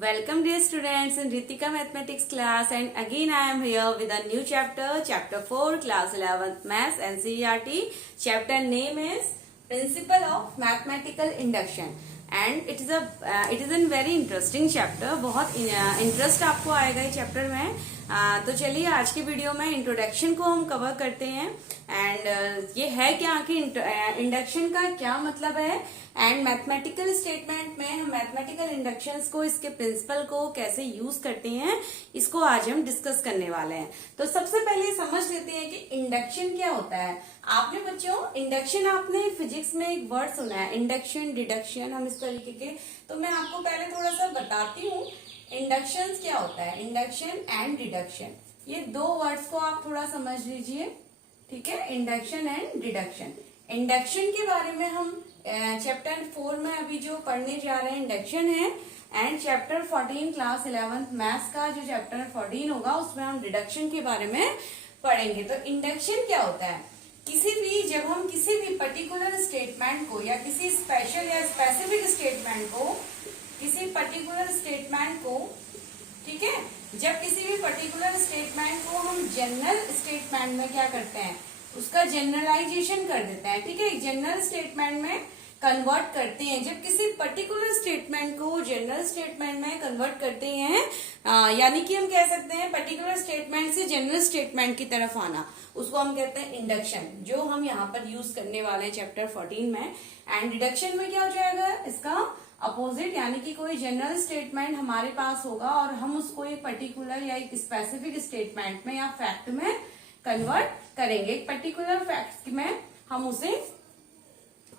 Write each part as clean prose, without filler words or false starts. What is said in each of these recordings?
Welcome dear students in Ritika mathematics class, and again I am here with a new chapter 4, class 11th maths NCERT. Chapter name is Principle of Mathematical Induction and it is a very interesting chapter. बहुत interest आपको आएगा ये chapter में. तो चलिए आज की video में इंट्रोडक्शन को हम कवर करते हैं एंड ये है क्या कि इंडक्शन का क्या मतलब है एंड मैथमेटिकल स्टेटमेंट में हम मैथमेटिकल इंडक्शंस को, इसके प्रिंसिपल को कैसे यूज करते हैं, इसको आज हम डिस्कस करने वाले हैं. तो सबसे पहले समझ लेते हैं कि इंडक्शन क्या होता है. आपने बच्चों इंडक्शन, आपने फिजिक्स में एक वर्ड सुना है इंडक्शन, डिडक्शन, हम इस तरीके के. तो मैं आपको पहले थोड़ा सा बताती हूँ इंडक्शन क्या होता है. इंडक्शन एंड डिडक्शन, ये दो वर्ड्स को आप थोड़ा समझ लीजिए, ठीक है. Induction and deduction. इंडक्शन के बारे में हम चैप्टर 4 में अभी जो पढ़ने जा रहे हैं इंडक्शन है, and chapter 14 class 11th maths का जो चैप्टर 14 होगा उसमें हम डिडक्शन के बारे में पढ़ेंगे. तो इंडक्शन क्या होता है, जब हम किसी भी पर्टिकुलर स्टेटमेंट को या किसी स्पेशल या स्पेसिफिक स्टेटमेंट को, किसी पर्टिकुलर स्टेटमेंट को, ठीक है, जब किसी भी पर्टिकुलर स्टेटमेंट को हम जनरल स्टेटमेंट में क्या करते हैं, उसका जनरलाइजेशन कर देते हैं, ठीक है, जनरल स्टेटमेंट में कन्वर्ट करते हैं. जब किसी पर्टिकुलर स्टेटमेंट को जनरल स्टेटमेंट में कन्वर्ट करते हैं, यानी कि हम कह सकते हैं पर्टिकुलर स्टेटमेंट से जनरल स्टेटमेंट की तरफ आना, उसको हम कहते हैं इंडक्शन, जो हम यहाँ पर यूज करने वाले हैं चैप्टर 14 में. एंड डिडक्शन में क्या हो जाएगा, इसका अपोजिट, यानी कि कोई जनरल स्टेटमेंट हमारे पास होगा और हम उसको एक पर्टिकुलर या एक स्पेसिफिक स्टेटमेंट में या फैक्ट में कन्वर्ट करेंगे. एक पर्टिकुलर फैक्ट में हम उसे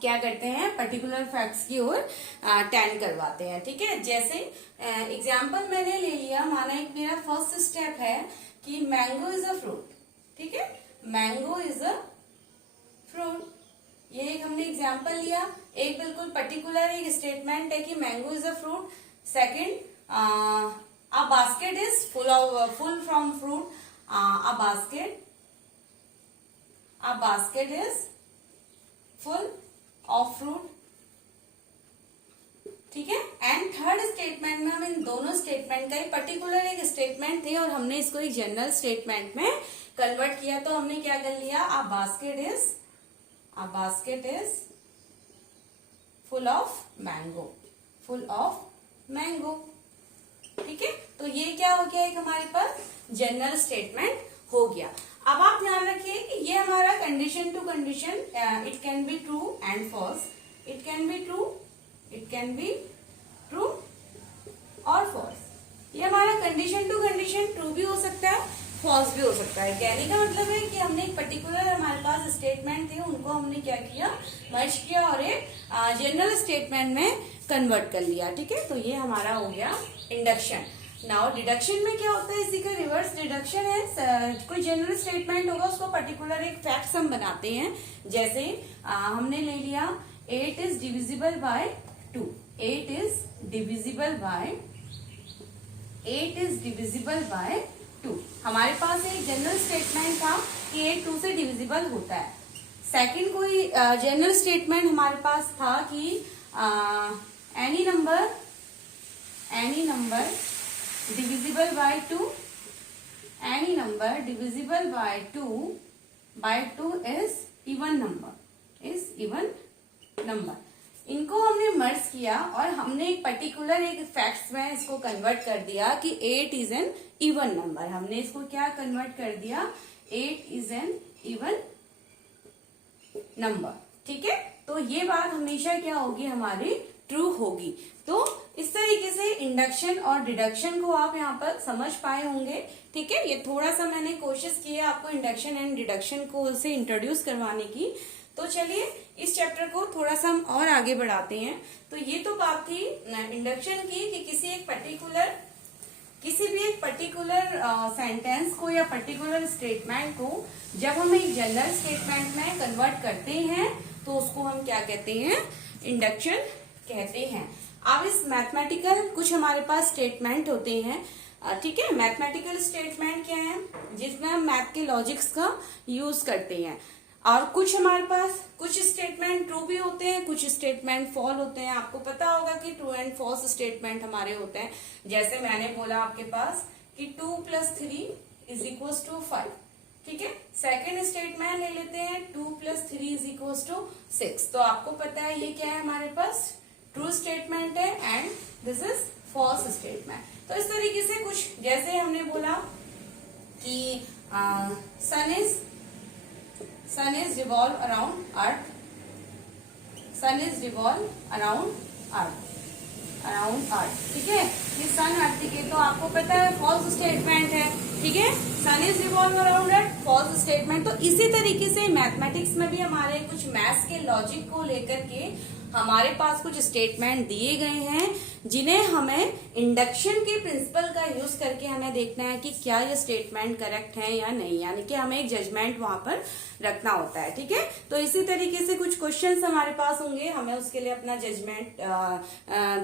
क्या करते हैं, पर्टिकुलर फैक्ट्स की ओर टेंड करवाते हैं, ठीक है. जैसे एग्जांपल मैंने ले लिया, माना एक मेरा फर्स्ट स्टेप है कि मैंगो इज अ फ्रूट, ठीक है, मैंगो इज अ फ्रूट. ये एक हमने एग्जांपल लिया, एक बिल्कुल पर्टिकुलर एक स्टेटमेंट है कि mango is a fruit. Second, a basket is full from fruit. A basket is full of fruit, ठीक है. एंड थर्ड स्टेटमेंट में हम इन दोनों स्टेटमेंट का एक पर्टिकुलर एक स्टेटमेंट थे और हमने इसको एक जनरल स्टेटमेंट में कन्वर्ट किया. तो हमने क्या कर लिया, a basket is full of mango, ठीक है. तो ये क्या हो गया, एक हमारे पास जनरल स्टेटमेंट हो गया. अब आप ध्यान रखिए कि ये हमारा condition two condition, it can be true and false, it can be true और फॉल्स. ये हमारा कंडीशन टू कंडीशन ट्रू भी हो सकता है, फॉल्स भी हो सकता है. कहने का मतलब है कि हमने एक पर्टिकुलर हमारे पास स्टेटमेंट थे, उनको हमने क्या किया, मर्ज किया और एक जनरल स्टेटमेंट में कन्वर्ट कर लिया, ठीक है. तो ये हमारा हो गया इंडक्शन. नाउ डिडक्शन में क्या होता है, इसी का रिवर्स डिडक्शन है. कोई जनरल स्टेटमेंट होगा, उसको पर्टिकुलर एक फैक्ट हम बनाते हैं. जैसे हमने ले लिया 8 is divisible by 2, 8 is divisible by 2. हमारे पास एक जनरल स्टेटमेंट था कि 8 2 से डिविजिबल होता है. सेकंड कोई जनरल स्टेटमेंट हमारे पास था कि any number divisible by 2, any number divisible by 2 is even number. इनको हमने मर्ज किया और हमने एक पर्टिकुलर एक फैक्ट्स में इसको कन्वर्ट कर दिया कि 8 इज एन इवन नंबर. हमने इसको क्या कन्वर्ट कर दिया, 8 इज एन इवन नंबर, ठीक है. तो ये बात हमेशा क्या होगी, हमारी ट्रू होगी. तो इस तरीके से इंडक्शन और डिडक्शन को आप यहाँ पर समझ पाए होंगे, ठीक है. ये थोड़ा सा मैंने कोशिश की है आपको इंडक्शन एंड डिडक्शन को से इंट्रोड्यूस करवाने की. तो चलिए इस चैप्टर को थोड़ा सा हम और आगे बढ़ाते हैं. तो ये तो बात थी इंडक्शन की कि किसी भी एक पर्टिकुलर सेंटेंस को या पर्टिकुलर स्टेटमेंट को जब हम एक जनरल स्टेटमेंट में कन्वर्ट करते हैं तो उसको हम क्या कहते हैं, इंडक्शन कहते हैं. अब इस मैथमेटिकल कुछ हमारे पास स्टेटमेंट होते हैं, ठीक है. मैथमेटिकल स्टेटमेंट क्या है, जिसमें हम मैथ के लॉजिक्स का यूज करते हैं. और कुछ हमारे पास कुछ स्टेटमेंट ट्रू भी होते हैं, कुछ स्टेटमेंट फॉल होते हैं। आपको पता होगा कि ट्रू एंड फॉल्स स्टेटमेंट हमारे होते हैं। जैसे मैंने बोला आपके पास कि 2 + 3 = 5, ठीक है। सेकेंड स्टेटमेंट ले लेते हैं 2 + 3 = 6। तो आपको पता है ये क्या है हमारे पास, ट्रू स्टेटमेंट है and this is false statement. तो इस तरीके से कुछ, जैसे हमने बोला कि sun is revolve around earth, sun is revolve around earth, ठीक है। ये सन अर्थ के, तो आपको पता है फॉल्स स्टेटमेंट है, ठीक है। Sun is revolve around earth, false statement. तो इसी तरीके से मैथमेटिक्स में भी हमारे कुछ मैथ्स के लॉजिक को लेकर के हमारे पास कुछ स्टेटमेंट दिए गए हैं, जिन्हें हमें इंडक्शन के प्रिंसिपल का यूज करके हमें देखना है कि क्या ये स्टेटमेंट करेक्ट है या नहीं, यानी कि हमें एक जजमेंट वहां पर रखना होता है, ठीक है। तो इसी तरीके से कुछ क्वेश्चंस हमारे पास होंगे, हमें उसके लिए अपना जजमेंट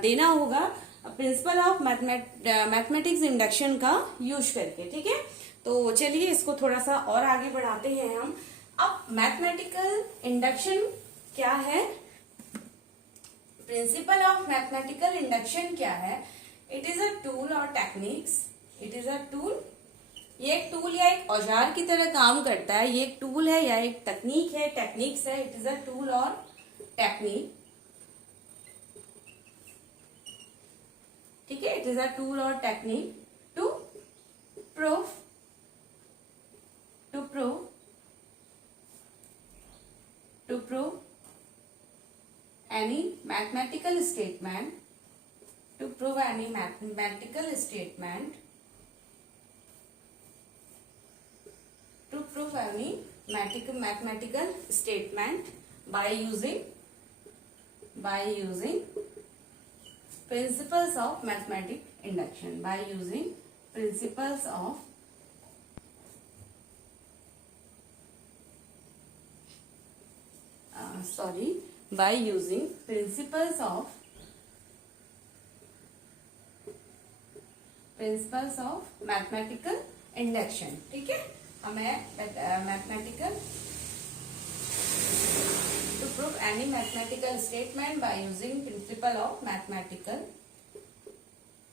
देना होगा प्रिंसिपल ऑफ मैथमेटिक्स इंडक्शन का यूज करके, ठीक है। तो चलिए इसको थोड़ा सा और आगे बढ़ाते हैं हम। अब मैथमेटिकल इंडक्शन क्या है, प्रिंसिपल ऑफ मैथमेटिकल इंडक्शन क्या है। इट इज अ टूल और techniques, it is a tool, ये एक टूल या एक औजार की तरह काम करता है। ये एक टूल है या एक तकनीक है, टेक्निक्स है। इट इज अ टूल और टेक्निक, ठीक है। इट इज अ टूल और technique to prove any mathematical statement, to prove any mathematical statement, to prove any mathematical statement by using principles of mathematical induction, by using principles of by using principles of mathematical induction, ठीक है। हमें mathematical to prove any mathematical statement by using principle of mathematical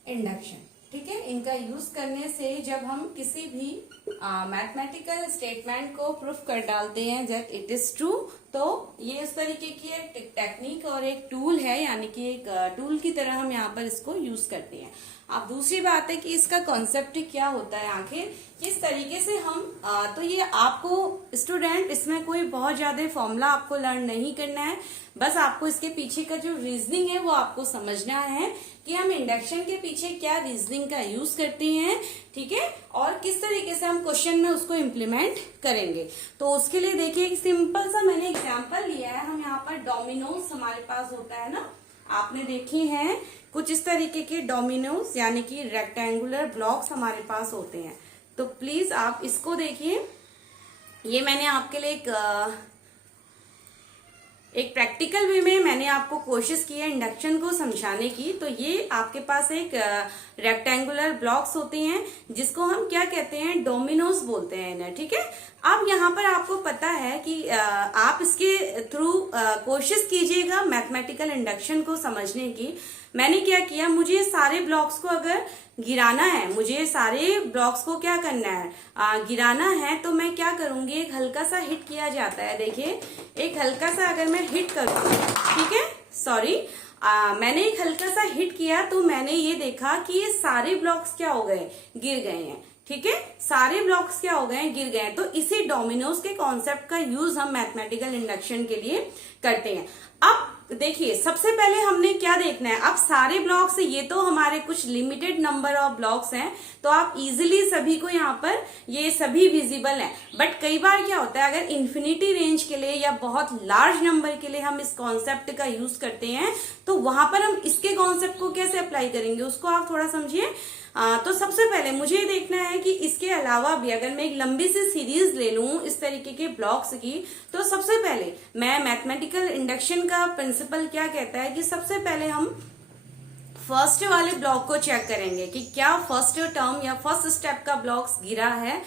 induction, ठीक है। इनका use करने से जब हम किसी भी मैथमेटिकल स्टेटमेंट को प्रूफ कर डालते हैं दैट इट इज ट्रू, तो ये इस तरीके की एक टेक्निक और एक टूल है, यानी कि एक टूल की तरह हम यहाँ पर इसको यूज करते हैं। अब दूसरी बात है कि इसका कॉन्सेप्ट क्या होता है आखिर, किस तरीके से हम तो ये आपको स्टूडेंट, इसमें कोई बहुत ज्यादा फॉर्मूला आपको लर्न नहीं करना है, बस आपको इसके पीछे का जो रीजनिंग है वो आपको समझना है कि हम इंडक्शन के पीछे क्या रीजनिंग का यूज करते हैं, ठीक है, और किस तरीके से हम क्वेश्चन में उसको इम्प्लीमेंट करेंगे। तो उसके लिए देखिए एक सिंपल सा मैंने एग्जांपल लिया है। हम यहाँ पर डोमिनोज हमारे पास होता है ना, आपने देखे हैं कुछ इस तरीके के डोमिनोज, यानी कि रेक्टेंगुलर ब्लॉक्स हमारे पास होते हैं। तो प्लीज आप इसको देखिए, ये मैंने आपके लिए एक प्रैक्टिकल वे में मैंने आपको कोशिश की है इंडक्शन को समझाने की। तो ये आपके पास एक रेक्टेंगुलर ब्लॉक्स होते हैं, जिसको हम क्या कहते हैं, डोमिनोज बोलते हैं इन्हें, ठीक है। अब यहाँ पर आपको पता है कि आप इसके थ्रू कोशिश कीजिएगा मैथमेटिकल इंडक्शन को समझने की। मैंने क्या किया, मुझे सारे ब्लॉक्स को अगर गिराना है, मुझे सारे ब्लॉक्स को क्या करना है, गिराना है, तो मैं क्या करूंगी, एक हल्का सा हिट किया जाता है। देखिए एक हल्का सा अगर मैं हिट करूंगी, ठीक है, सॉरी, मैंने एक हल्का सा हिट किया तो मैंने ये देखा कि ये सारे ब्लॉक्स क्या हो गए, गिर गए हैं, ठीक है, सारे ब्लॉक्स क्या हो गए, गिर गए। तो इसी डोमिनोज के कॉन्सेप्ट का यूज हम मैथमेटिकल इंडक्शन के लिए करते हैं। अब देखिए सबसे पहले हमने क्या देखना है, अब सारे ब्लॉक्स, ये तो हमारे कुछ लिमिटेड नंबर ऑफ ब्लॉक्स हैं, तो आप इजीली सभी को यहाँ पर ये सभी विजिबल हैं। बट कई बार क्या होता है, अगर इन्फिनिटी रेंज के लिए या बहुत लार्ज नंबर के लिए हम इस कॉन्सेप्ट का यूज करते हैं, तो वहां पर हम इसके कॉन्सेप्ट को कैसे अप्लाई करेंगे, उसको आप थोड़ा समझिए। तो सबसे पहले मुझे ये देखना है कि इसके अलावा भी अगर मैं एक लंबी सी सीरीज ले लूं इस तरीके के ब्लॉक्स की, तो सबसे पहले मैं मैथमेटिकल इंडक्शन का प्रिंसिपल क्या कहता है कि सबसे पहले हम फर्स्ट वाले ब्लॉक को चेक करेंगे कि क्या फर्स्ट टर्म या फर्स्ट स्टेप का ब्लॉक्स गिरा है।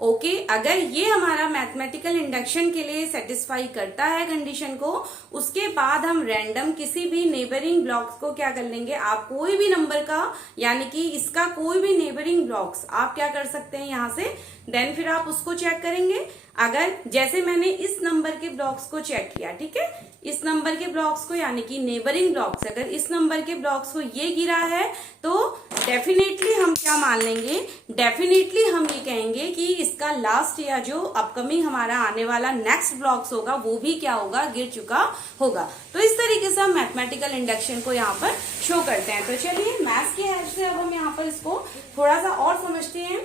ओके अगर ये हमारा मैथमेटिकल इंडक्शन के लिए सेटिस्फाई करता है कंडीशन को, उसके बाद हम रैंडम किसी भी नेबरिंग ब्लॉक्स को क्या कर लेंगे, आप कोई भी नंबर का यानी कि इसका कोई भी नेबरिंग ब्लॉक्स आप क्या कर सकते हैं यहां से, देन फिर आप उसको चेक करेंगे। अगर जैसे मैंने इस नंबर के ब्लॉक्स को चेक किया, ठीक है, इस नंबर के ब्लॉक्स को यानी कि नेबरिंग ब्लॉक्स, अगर इस नंबर के ब्लॉक्स को ये गिरा है तो डेफिनेटली हम क्या मान लेंगे, डेफिनेटली हम ये कहेंगे कि इसका लास्ट या जो अपकमिंग हमारा आने वाला नेक्स्ट ब्लॉक्स होगा वो भी क्या होगा, गिर चुका होगा। तो इस तरीके से हम मैथमेटिकल इंडक्शन को यहाँ पर शो करते हैं। तो चलिए मैथ्स की हेल्प से अब हम यहाँ पर इसको थोड़ा सा और समझते हैं।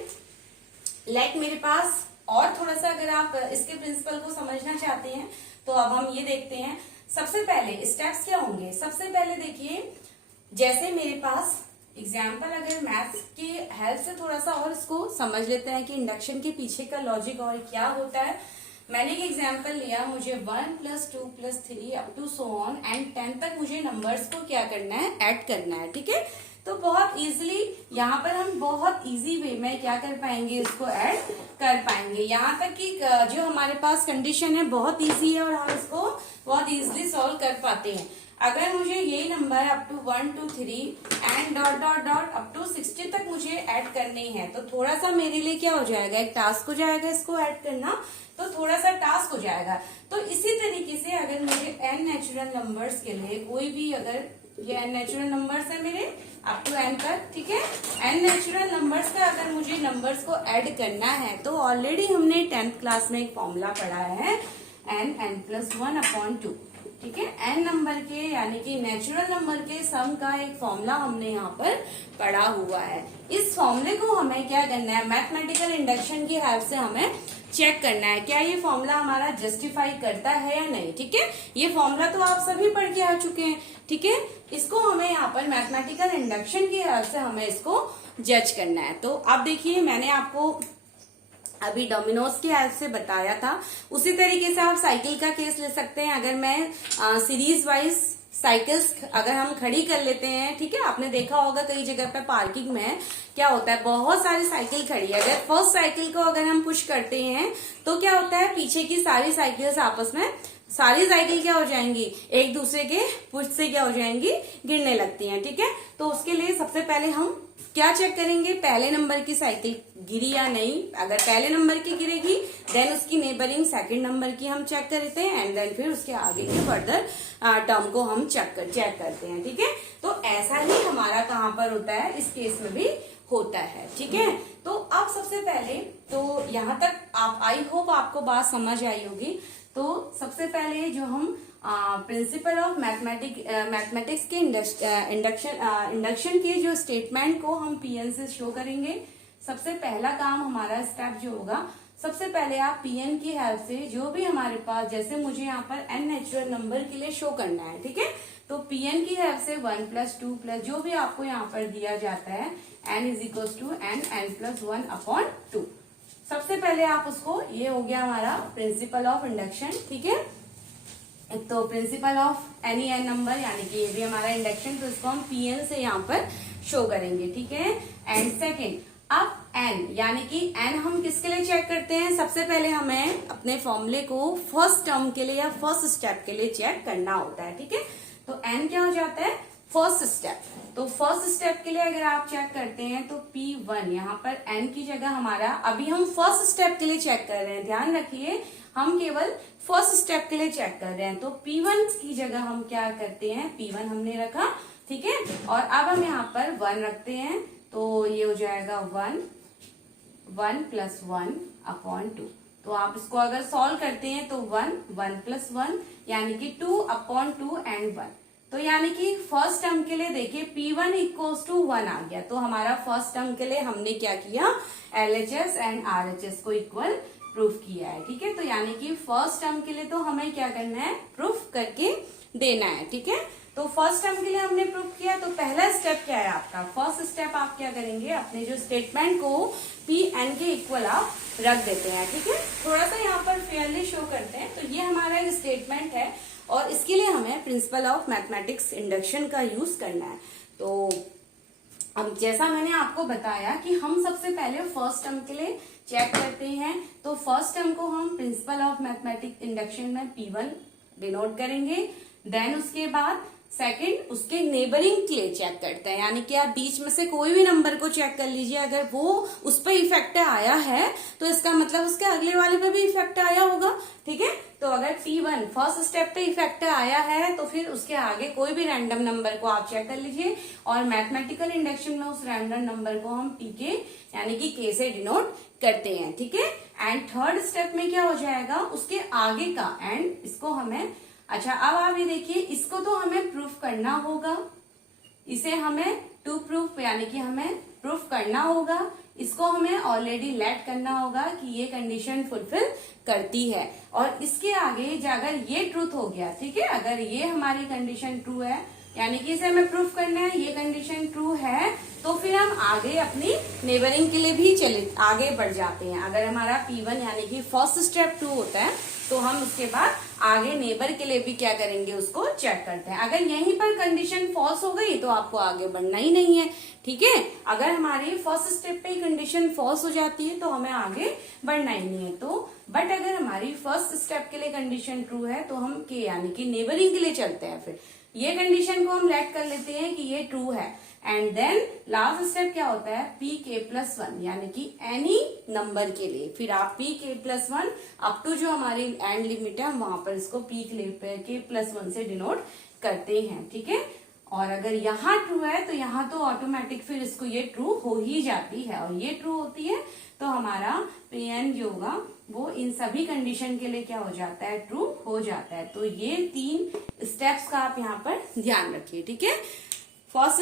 लाइक मेरे पास और थोड़ा सा अगर आप इसके प्रिंसिपल को समझना चाहते हैं तो अब हम ये देखते हैं। सबसे पहले स्टेप्स क्या होंगे, सबसे पहले देखिए जैसे मेरे पास एग्जाम्पल, अगर मैथ्स की हेल्प से थोड़ा सा और इसको समझ लेते हैं कि इंडक्शन के पीछे का लॉजिक और क्या होता है। मैंने एक एग्जाम्पल लिया, मुझे 1 + 2 + 3 up to so on and 10 तक मुझे नंबर्स को क्या करना है, ऐड करना है, ठीक है। तो बहुत इजीली यहाँ पर हम बहुत इजी वे में क्या कर पाएंगे, इसको ऐड कर पाएंगे। यहाँ तक कि जो हमारे पास कंडीशन है बहुत इजी है और हम इसको बहुत इजीली सॉल्व कर पाते हैं। अगर मुझे यही number up to 1 2 3 and dot dot dot up to 60 तक मुझे ऐड करनी है तो थोड़ा सा मेरे लिए क्या हो जाएगा, एक टास्क हो जाएगा इसको ऐड करना, तो थोड़ा सा टास्क हो जाएगा। तो इसी तरीके से अगर मुझे n नेचुरल नंबर्स के लिए कोई भी, अगर ये n नेचुरल नंबर्स है मेरे अप टू n तक, ठीक है, n नेचुरल नंबर्स का अगर मुझे नंबर्स को ऐड करना है तो ऑलरेडी हमने 10th क्लास में एक फॉर्मूला पढ़ा है n+1/2, ठीक है। n नंबर के यानी कि नेचुरल नंबर के सम का एक फॉर्मूला हमने यहाँ पर पढ़ा हुआ है। इस फॉर्मूले को हमें क्या करना है, मैथमेटिकल इंडक्शन की हेल्प से हमें चेक करना है क्या ये फॉर्मूला हमारा जस्टिफाई करता है या नहीं, ठीक है। ये फॉर्मूला तो आप सभी पढ़ के आ चुके हैं, ठीक है। इसको हमें यहाँ पर मैथमेटिकल इंडक्शन की हेल्प से हमें इसको जज करना है। तो अब देखिए मैंने आपको अभी डोमिनोज की हेल्प से बताया था, उसी तरीके से आप साइकिल का केस ले सकते हैं। अगर मैं सीरीज वाइज साइकिल्स अगर हम खड़ी कर लेते हैं, ठीक है, आपने देखा होगा कई जगह पे पार्किंग में क्या होता है, बहुत सारी साइकिल खड़ी है, अगर फर्स्ट साइकिल को अगर हम पुश करते हैं तो क्या होता है, पीछे की सारी साइकिल्स आपस में, सारी साइकिल क्या हो जाएंगी, एक दूसरे के पुश से क्या हो जाएंगी, गिरने लगती हैं, ठीक है। तो उसके लिए सबसे पहले हम क्या चेक करेंगे, पहले नंबर की साइकिल गिरी या नहीं। अगर पहले नंबर की गिरेगी देन उसकी नेबरिंग सेकंड नंबर की हम चेक करते हैं एंड देन फिर उसके आगे के फर्दर टर्म को हम चेक करते हैं, ठीक है। तो ऐसा ही हमारा कहाँ पर होता है, इस केस में भी होता है, ठीक है। तो अब सबसे पहले तो यहाँ तक आप, आई होप आपको बात समझ आई होगी। तो सबसे पहले जो हम प्रिंसिपल ऑफ मैथमेटिक्स के इंडक्शन के जो स्टेटमेंट को हम पीएन से शो करेंगे। सबसे पहला काम हमारा स्टेप जो होगा, सबसे पहले आप पीएन की हेल्प से जो भी हमारे पास, जैसे मुझे यहाँ पर n नेचुरल नंबर के लिए शो करना है, ठीक है, तो पीएन की हेल्प से 1 + 2 + जो भी आपको यहाँ पर दिया जाता है n = n+1/2। सबसे पहले आप उसको, ये हो गया हमारा प्रिंसिपल ऑफ इंडक्शन, ठीक है। तो principle of any n number यानी कि ये भी हमारा इंडक्शन, तो इसको हम पीएन से यहाँ पर शो करेंगे, ठीक है। एंड सेकेंड, अब n यानी कि n हम किसके लिए चेक करते हैं, सबसे पहले हमें अपने फॉर्मूले को फर्स्ट टर्म के लिए या फर्स्ट स्टेप के लिए चेक करना होता है, ठीक है। तो n क्या हो जाता है, फर्स्ट स्टेप। तो फर्स्ट स्टेप के लिए अगर आप चेक करते हैं तो P1, यहाँ पर n की जगह हमारा, अभी हम फर्स्ट स्टेप के लिए चेक कर रहे हैं, ध्यान रखिए हम केवल फर्स्ट स्टेप के लिए चेक कर रहे हैं। तो P1 की जगह हम क्या करते हैं, P1 हमने रखा, ठीक है, और अब हम यहाँ पर 1 रखते हैं, तो ये हो जाएगा 1 + 1/2। तो आप इसको अगर सॉल्व करते हैं तो 1 + 1 यानी कि 2/2 एंड 1। तो यानी कि फर्स्ट टर्म के लिए देखिए P1 = 1 आ गया। तो हमारा फर्स्ट टर्म के लिए हमने क्या किया, LHS एंड RHS को इक्वल प्रूफ किया है, ठीक है। तो यानी कि फर्स्ट टर्म के लिए तो हमें क्या करना है, प्रूफ करके देना है, ठीक है। तो फर्स्ट टर्म के लिए हमने प्रूफ किया, तो पहला स्टेप क्या है आपका, फर्स्ट स्टेप आप क्या करेंगे, अपने जो स्टेटमेंट को Pn के इक्वल आप रख देते हैं, ठीक है। थोड़ा सा यहाँ पर फेयरली शो करते हैं। तो ये हमारा एक स्टेटमेंट है और इसके लिए हमें प्रिंसिपल ऑफ मैथमेटिक्स इंडक्शन का यूज करना है। तो अब जैसा मैंने आपको बताया कि हम सबसे पहले फर्स्ट टर्म के लिए चेक करते हैं। तो फर्स्ट टर्म को हम प्रिंसिपल ऑफ मैथमेटिक्स इंडक्शन में P1 डिनोट करेंगे। देन उसके बाद सेकंड उसके नेबरिंग के लिए चेक करते हैं, यानी कि आप बीच में से कोई भी नंबर को चेक कर लीजिए, अगर वो उस पर इफेक्ट आया है तो इसका मतलब उसके अगले वाले पे भी इफेक्ट आया होगा। ठीक है, तो अगर P1 फर्स्ट स्टेप पे इफेक्ट आया है तो फिर उसके आगे कोई भी रैंडम नंबर को आप चेक कर लीजिए, और मैथमेटिकल इंडक्शन में उस रैंडम नंबर को हम PK यानी कि K से डिनोट करते हैं। ठीक है, एंड थर्ड स्टेप में क्या हो जाएगा, उसके आगे का एंड इसको हमें, अच्छा अब आप ये देखिए, इसको तो हमें प्रूफ करना होगा, इसे हमें टू प्रूफ यानी कि हमें प्रूफ करना होगा, इसको हमें ऑलरेडी लेट करना होगा कि ये कंडीशन फुलफिल करती है। और इसके आगे अगर ये ट्रूथ हो गया, ठीक है, अगर ये हमारी कंडीशन ट्रू है यानी कि इसे हमें प्रूफ करना है, ये कंडीशन ट्रू है, तो फिर हम आगे अपनी नेबरिंग के लिए भी आगे बढ़ जाते हैं। अगर हमारा P1 यानी कि फर्स्ट स्टेप ट्रू होता है तो हम उसके बाद आगे नेबर के लिए भी क्या करेंगे, उसको चेक करते हैं। अगर यहीं पर कंडीशन फॉल्स हो गई तो आपको आगे बढ़ना ही नहीं है। ठीक है, अगर हमारी फर्स्ट स्टेप पे कंडीशन फॉल्स हो जाती है तो हमें आगे बढ़ना ही नहीं है। तो बट अगर हमारी फर्स्ट स्टेप के लिए कंडीशन ट्रू है तो हम के यानी कि नेबरिंग के लिए चलते हैं, फिर ये कंडीशन को हम लेट कर लेते हैं कि ये ट्रू है, एंड देन लास्ट स्टेप क्या होता है, PK+1 यानी कि एनी नंबर के लिए फिर आप PK+1 अप टू जो हमारी एंड लिमिट है वहां पर इसको PK+1 से डिनोट करते हैं। ठीक है, और अगर यहाँ ट्रू है तो यहाँ तो ऑटोमेटिक फिर इसको ये ट्रू हो ही जाती है, और ये ट्रू होती है तो हमारा PN जो होगा वो इन सभी कंडीशन के लिए क्या हो जाता है, ट्रू हो जाता है। तो ये 3 स्टेप्स का आप यहाँ पर ध्यान रखिए। ठीक है, फर्स्ट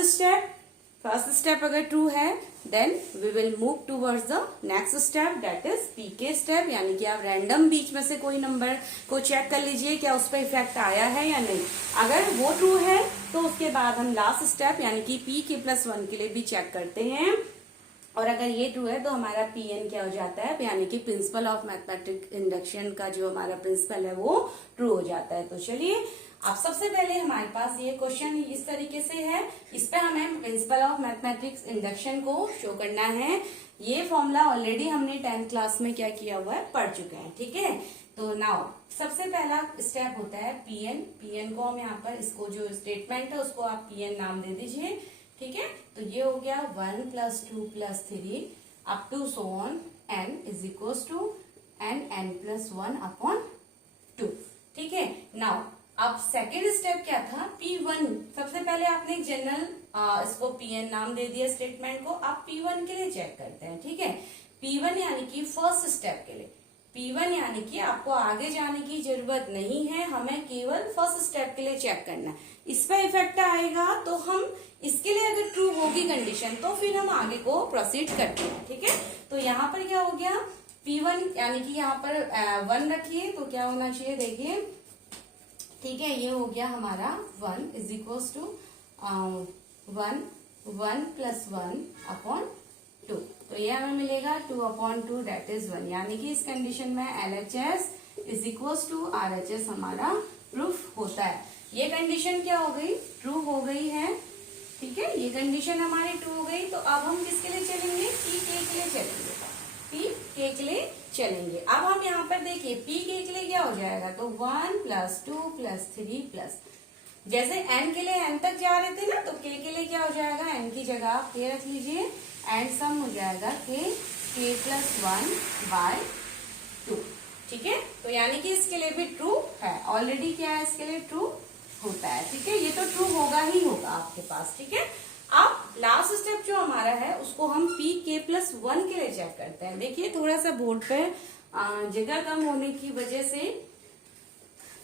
स्टेप अगर ट्रू है then we will move towards the next step, that is PK step, यानी कि आप रैंडम बीच में से कोई नंबर को चेक कर लीजिए क्या उस पर इफेक्ट आया है या नहीं। अगर वो ट्रू है तो उसके बाद हम लास्ट स्टेप यानी कि PK+1 के लिए भी चेक करते हैं, और अगर ये ट्रू है तो हमारा PN क्या हो जाता है, यानी कि प्रिंसिपल ऑफ मैथमेटिक्स इंडक्शन का जो हमारा प्रिंसिपल है वो ट्रू हो जाता है। तो चलिए, अब सबसे पहले हमारे पास ये क्वेश्चन इस तरीके से है, इस पे हमें प्रिंसिपल ऑफ मैथमेटिक्स इंडक्शन को शो करना है। ये फॉर्मूला ऑलरेडी हमने 10th क्लास में क्या किया हुआ है, पढ़ चुके हैं। ठीक है, तो नाउ सबसे पहला स्टेप होता है PN को हम यहाँ पर इसको जो स्टेटमेंट है उसको आप PN नाम दे दीजिए। ठीक है, तो ये हो गया 1 + 2 + 3 up to so on n is equals to n+1/2। ठीक है, नाउ अब सेकेंड स्टेप क्या था, P1 सबसे पहले आपने एक जनरल इसको PN नाम दे दिया स्टेटमेंट को, आप P1 के लिए चेक करते हैं। ठीक है, P1 यानी कि फर्स्ट स्टेप के लिए, P1 यानी कि आपको आगे जाने की जरूरत नहीं है, हमें केवल फर्स्ट स्टेप के लिए चेक करना है। इस पर इफेक्ट आएगा तो हम इसके लिए अगर ट्रू होगी कंडीशन तो फिर हम आगे को प्रोसीड करते हैं। ठीक है, तो यहाँ पर क्या हो गया, P1 यानी कि यहाँ पर 1 रखिए तो क्या होना चाहिए, देखिए, ठीक है, ये हो गया हमारा 1 इज इक्वल्स टू 1 + 1/2, तो ये हमें मिलेगा 2/2 दैट इज 1, यानी कि इस कंडीशन में LHS is equals to RHS हमारा प्रूफ होता है। ये कंडीशन क्या हो गई, ट्रू हो गई है। ठीक है, ये कंडीशन हमारी ट्रू हो गई, तो अब हम किसके लिए चलेंगे, PK के लिए चलेंगे, PK के लिए चलेंगे। अब हम यहाँ पर देखिए PK के लिए क्या हो जाएगा, तो 1 + 2 + 3 जैसे n के लिए n तक जा रहे थे ना, तो K के लिए क्या हो जाएगा, n की जगह आप K रख लीजिए, एंड सम हो जाएगा K+1/2। ठीक है, तो यानी कि इसके लिए भी ट्रू है, ऑलरेडी क्या है, इसके लिए ट्रू होता है। ठीक है, ये तो ट्रू होगा ही होगा आपके पास। ठीक है, अब लास्ट स्टेप जो हमारा है उसको हम PK+1 के लिए चेक करते हैं। देखिए, थोड़ा सा बोर्ड पे जगह कम होने की वजह से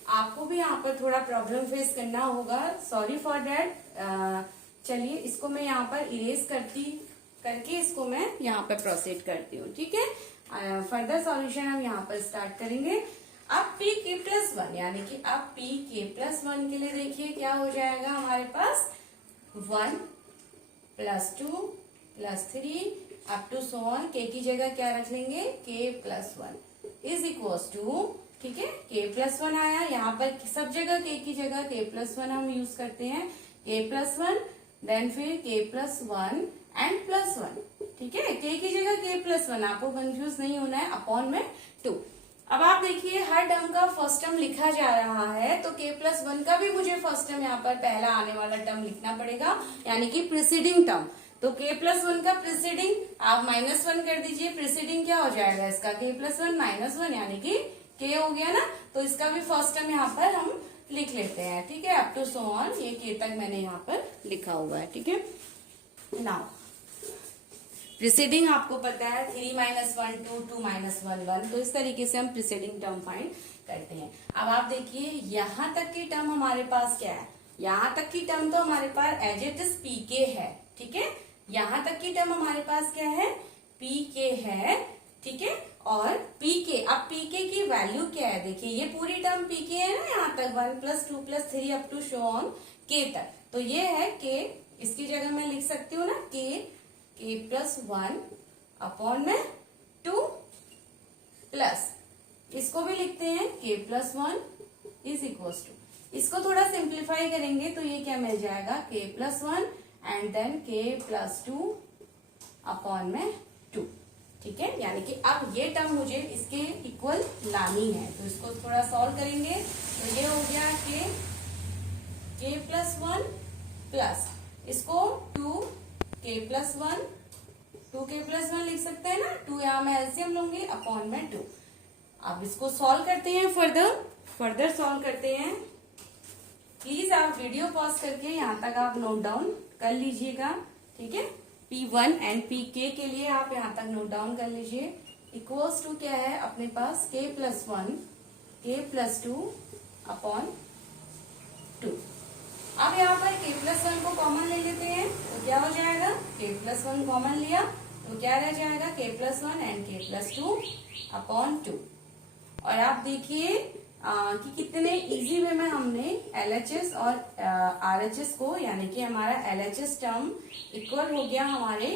आपको भी यहाँ पर थोड़ा प्रॉब्लम फेस करना होगा, सॉरी फॉर दैट। चलिए, इसको मैं यहाँ पर इरेज करके इसको मैं यहाँ पर प्रोसीड करती हूँ। ठीक है, फर्दर सॉल्यूशन हम यहाँ पर स्टार्ट करेंगे। अब PK+1 यानी कि अब PK+1 के लिए देखिए क्या हो जाएगा हमारे पास, 1 + 2 + 3 up to so on, K की जगह क्या रख लेंगे, K+1 इज इक्वल्स टू, ठीक है, K+1 आया, यहाँ पर सब जगह K की जगह K+1 हम यूज करते हैं, K+1 देन फिर K+1 एंड +1। ठीक है, K की जगह k+1, आपको कंफ्यूज नहीं होना है, अपॉन में 2। अब आप देखिए हर टर्म का फर्स्ट टर्म लिखा जा रहा है, तो k+1 का भी मुझे फर्स्ट टर्म यहाँ पर पहला आने वाला टर्म लिखना पड़ेगा, यानी कि प्रीसीडिंग टर्म। तो k+1 का प्रीसीडिंग आप -1 कर दीजिए, प्रीसीडिंग क्या हो जाएगा इसका, k+1 -1 यानी कि k हो गया ना। तो इसका भी फर्स्ट टर्म यहाँ पर हम लिख लेते हैं, ठीक है, अप टू सो ऑन, ये k तक मैंने यहाँ पर लिखा हुआ है, ठीक है। नाउ प्रीसीडिंग आपको पता है 3 - 1 2 2 - 1 1, तो इस तरीके से हम प्रीसीडिंग टर्म फाइंड करते हैं। अब आप देखिए यहाँ तक की टर्म हमारे पास क्या है, यहाँ तक की टर्म तो हमारे पास एज इट इज pk है, ठीक है। यहाँ तक की टर्म हमारे पास क्या है, pk है, ठीक है। और pk, अब pk की वैल्यू क्या है, देखिए ये पूरी टर्म pk है ना, यहाँ तक 1 + 2 + 3 up to so on k तक, तो ये है k। इसकी जगह मैं लिख सकती हूँ ना k+1 अपॉन में 2 प्लस, इसको भी लिखते हैं k+1 इज इक्वल टू, इसको थोड़ा सिंप्लीफाई करेंगे तो ये क्या मिल जाएगा, k+1 and then k+2 upon में 2, ठीक है। यानी कि अब ये टर्म मुझे इसके इक्वल लानी है, तो इसको थोड़ा सॉल्व करेंगे, तो ये हो गया k+1 प्लस इसको 2k+1 2k+1 लिख सकते हैं ना, 2 यहाँ मैं एलसीएम लूंगी, अपॉन में 2। अब इसको सॉल्व करते हैं, फर्दर सॉल्व करते हैं। प्लीज आप वीडियो पॉज करके यहाँ तक आप नोट डाउन कर लीजिएगा, ठीक है। P1 एंड Pk के लिए आप यहाँ तक नोट डाउन कर लीजिए। इक्वल्स टू क्या है अपने पास, k+1 k+2 अपॉन 2। अब यहाँ पर k+1 को कॉमन ले लेते हैं, तो क्या हो जाएगा, k+1 कॉमन लिया तो क्या रह जाएगा, k+1 एंड k+2 अपॉन 2। और आप देखिए कि कितने इजी वे में हमने LHS और RHS को, यानी कि हमारा LHS टर्म इक्वल हो गया हमारे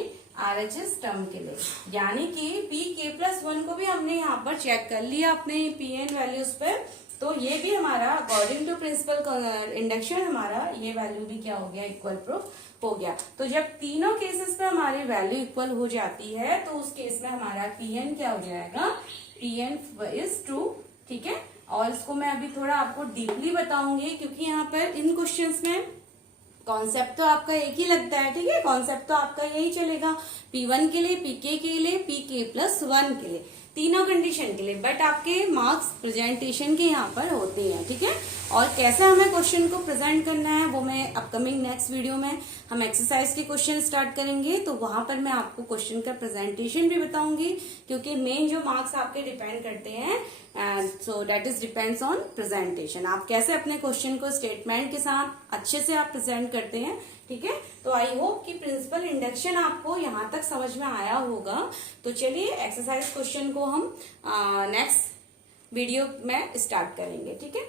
RHS टर्म के लिए, यानी कि pk+1 को भी हमने यहाँ पर चेक कर लिया अपने pn वैल्यूज पर, तो ये भी हमारा अकॉर्डिंग टू प्रिंसिपल इंडक्शन हमारा ये वैल्यू भी क्या हो गया, इक्वल प्रूफ हो गया। तो जब तीनों केसेस पे हमारी वैल्यू इक्वल हो जाती है तो उस केस में हमारा pn क्या हो जाएगा, pn इज ट्रू, ठीक है। और इसको मैं अभी थोड़ा आपको डीपली बताऊंगी, क्योंकि यहाँ पर इन क्वेश्चंस में कॉन्सेप्ट तो आपका एक ही लगता है, ठीक है, कॉन्सेप्ट तो आपका यही चलेगा, P1 के लिए, Pk के लिए, Pk+1 के लिए, तीनों कंडीशन के लिए, बट आपके मार्क्स प्रेजेंटेशन के यहाँ पर होते हैं, ठीक है। और कैसे हमें क्वेश्चन को प्रेजेंट करना है वो मैं अपकमिंग नेक्स्ट वीडियो में हम एक्सरसाइज के क्वेश्चन स्टार्ट करेंगे, तो वहां पर मैं आपको क्वेश्चन का प्रेजेंटेशन भी बताऊंगी, क्योंकि मेन जो मार्क्स आपके डिपेंड करते हैं, so that is depends on presentation, आप कैसे अपने क्वेश्चन को स्टेटमेंट के साथ अच्छे से आप प्रेजेंट करते हैं, ठीक है। तो आई होप कि प्रिंसिपल इंडक्शन आपको यहाँ तक समझ में आया होगा। तो चलिए एक्सरसाइज क्वेश्चन को हम नेक्स्ट वीडियो में स्टार्ट करेंगे, ठीक है।